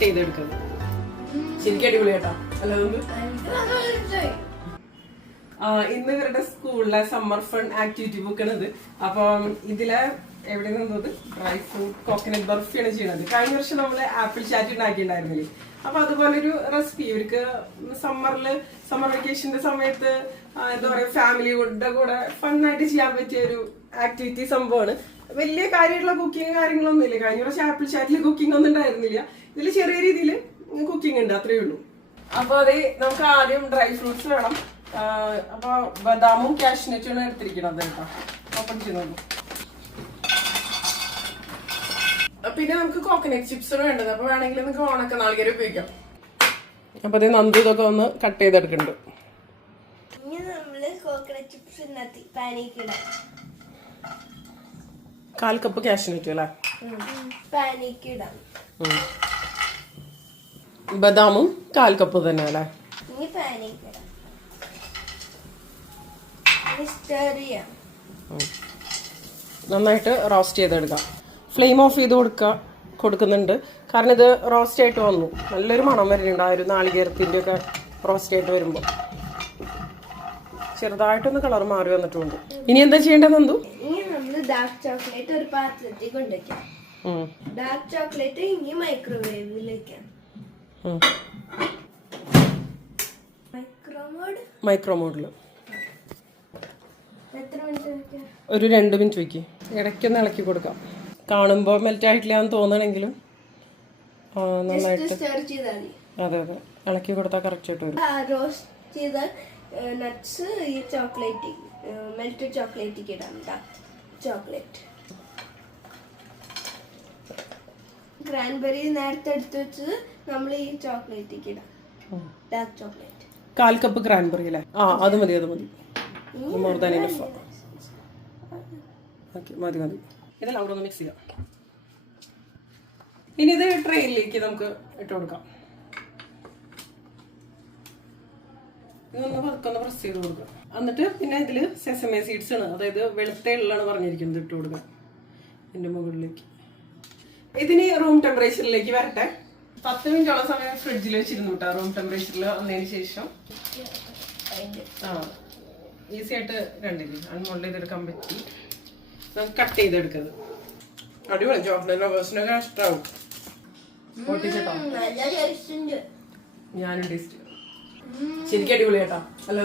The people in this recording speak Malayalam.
കട്ട് ചെയ്തെടുക്കുന്നത്. ശരിക്കും അടിപൊളി കേട്ടോ. അല്ല ഇന്ന് ഇവരുടെ സ്കൂളിലെ സമ്മർ ഫൺ ആക്ടിവിറ്റി ബുക്കാണിത്. അപ്പം ഇതിലെ എവിടെ നിന്നത് ഡ്രൈ ഫ്രൂട്ട് കോക്കനട്ട് ബർഫിയാണ് ചെയ്യുന്നത്. കഴിഞ്ഞ വർഷം നമ്മള് ആപ്പിൾ ചാറ്റ് ഉണ്ടാക്കിയിട്ടുണ്ടായിരുന്നില്ലേ? അപ്പൊ അതുപോലൊരു റെസിപ്പി ഇവർക്ക് സമ്മർ വെക്കേഷന്റെ സമയത്ത് എന്താ പറയാ ഫാമിലിയുടെ കൂടെ ഫണ്ണായിട്ട് ചെയ്യാൻ പറ്റിയ ഒരു ആക്ടിവിറ്റി സംഭവമാണ്. വലിയ കാര്യമുള്ള കുക്കിങ് കാര്യങ്ങളൊന്നും ഇല്ല. കഴിഞ്ഞ പ്രാവശ്യം ആപ്പിൾ ചാറ്റിൽ കുക്കിംഗ് ഒന്നും ഉണ്ടായിരുന്നില്ല. ഇതിൽ ചെറിയ രീതിയിൽ കുക്കിംഗ് ഉണ്ട്, അത്രേ ഉള്ളൂ. അപ്പൊ അത് നമുക്ക് ആദ്യം ഡ്രൈ ഫ്രൂട്ട്സ് വേണം. അപ്പൊ ബദാമും കാഷ്നറ്റുമാണ് എടുത്തിരിക്കുന്നത് കേട്ടോ. ഓപ്പൺ ചെയ്യുന്നു. പിന്നെ നമുക്ക് കോക്കനട്ട് ചിപ്സാണ് വേണ്ടത്. അപ്പൊ വേണമെങ്കിൽ നമുക്ക് ഉണക്ക നാളികേരം ഉപയോഗിക്കാം. അപ്പൊ അത് നന്ദു ഇതൊക്കെ ഒന്ന് കട്ട് ചെയ്തെടുക്കുന്നുണ്ട്. കാൽ കപ്പ് കാഷ്നറ്റ് അല്ലേ? ബദാമും കാൽ കപ്പ് തന്നെ അല്ലേ? നന്നായിട്ട് റോസ്റ്റ് ചെയ്തെടുക്കാം. ഫ്ലെയിം ഓഫ് ചെയ്ത് കൊടുക്കുന്നുണ്ട്. കാരണം ഇത് റോസ്റ്റ് ആയിട്ട് വന്നു. നല്ലൊരു മണം വരുന്നുണ്ട് ആ ഒരു നാളികേരത്തിൻ്റെ ഒക്കെ റോസ്റ്റ് ആയിട്ട് വരുമ്പോൾ. ചെറുതായിട്ടൊന്ന് കളർ മാറി വന്നിട്ടുണ്ട്. ഇനി എന്താ ചെയ്യേണ്ടത് നന്ദു? ഡാർക്ക് ചോക്ലേറ്റ് ഒരു പാത്രത്തിൽ കൊണ്ടുവയ്ക്കാം. ഡാർക്ക് ചോക്ലേറ്റ് ഇനി മൈക്രോവേവിൽ വെക്കാം. മൈക്രോമോഡിൽ എത്ര മിനിറ്റ് വെക്കാം? ഒരു 2 മിനിറ്റ് വയ്ക്കും. ഇടയ്ക്കൊന്ന് ഇളക്കി കൊടുക്കാം. കാണുമ്പോൾ മെൽറ്റ് ആയിട്ടില്ല എന്ന് തോന്നണമെങ്കിലും നന്നായിട്ട് അതെ അതെ ഇളക്കി കൊടുത്താൽ കറക്റ്റ് ആയിട്ട് വരും. റോസ്റ്റ് ചെയ്ത നട്ട്സ് ഈ ചോക്ലേറ്റ് മെൽറ്റഡ് ചോക്ലേറ്റിക്ക് ഇടാം. ചോക്ലേറ്റ് ക്രാൻബെറി നേരത്തെ എടുത്ത് വെച്ചത് നമ്മൾ ഈ ചോക്ലേറ്റിക്ക് ഇടാം. ഡാർക്ക് ചോക്ലേറ്റ് 1/4 കപ്പ് ക്രാൻബെറി അല്ലേ? അത് മതി മോർ ദാൻ ഇനഫ്. ഓക്കെ മതി. ഇതെല്ലാം അവിടെ ഒന്ന് മിക്സ് ചെയ്യാം. ഇനി ഇത് ട്രെയിനിലേക്ക് നമുക്ക് ഇട്ട് കൊടുക്കാം. ഇതൊന്ന് പതുക്കൊന്ന് പ്രസ് ചെയ്ത് കൊടുക്കുക. എന്നിട്ട് പിന്നെ ഇതില് സെസമേ സീഡ്സ് ആണ്, അതായത് വെളുത്ത എള്ളാണ് പറഞ്ഞിരിക്കുന്നത്, ഇട്ട് കൊടുക്കുക ഇതിന്റെ മുകളിലേക്ക്. ഇതിന് റൂം ടെമ്പറേച്ചറിലേക്ക് വരട്ടെ. 10 മിനിറ്റോളം സമയം ഫ്രിഡ്ജിൽ വെച്ചിരുന്നു കേട്ടോ. റൂം ടെമ്പറേച്ചറിൽ വന്നതിന് ശേഷം ഈസി ആയിട്ട് കണ്ടില്ലേ അൺമോൾഡ് ചെയ്തെടുക്കാൻ പറ്റി. നമുക്ക് കട്ട് ചെയ്തെടുക്കുന്നത്. അടിപൊളി. ചോക്ലേറ്റ് ലവേഴ്സിനൊക്കെ ഇഷ്ടമാവും. ഞാനും ടേസ്റ്റ് ശരിക്കും അടിപൊളി കേട്ടോ. അല്ല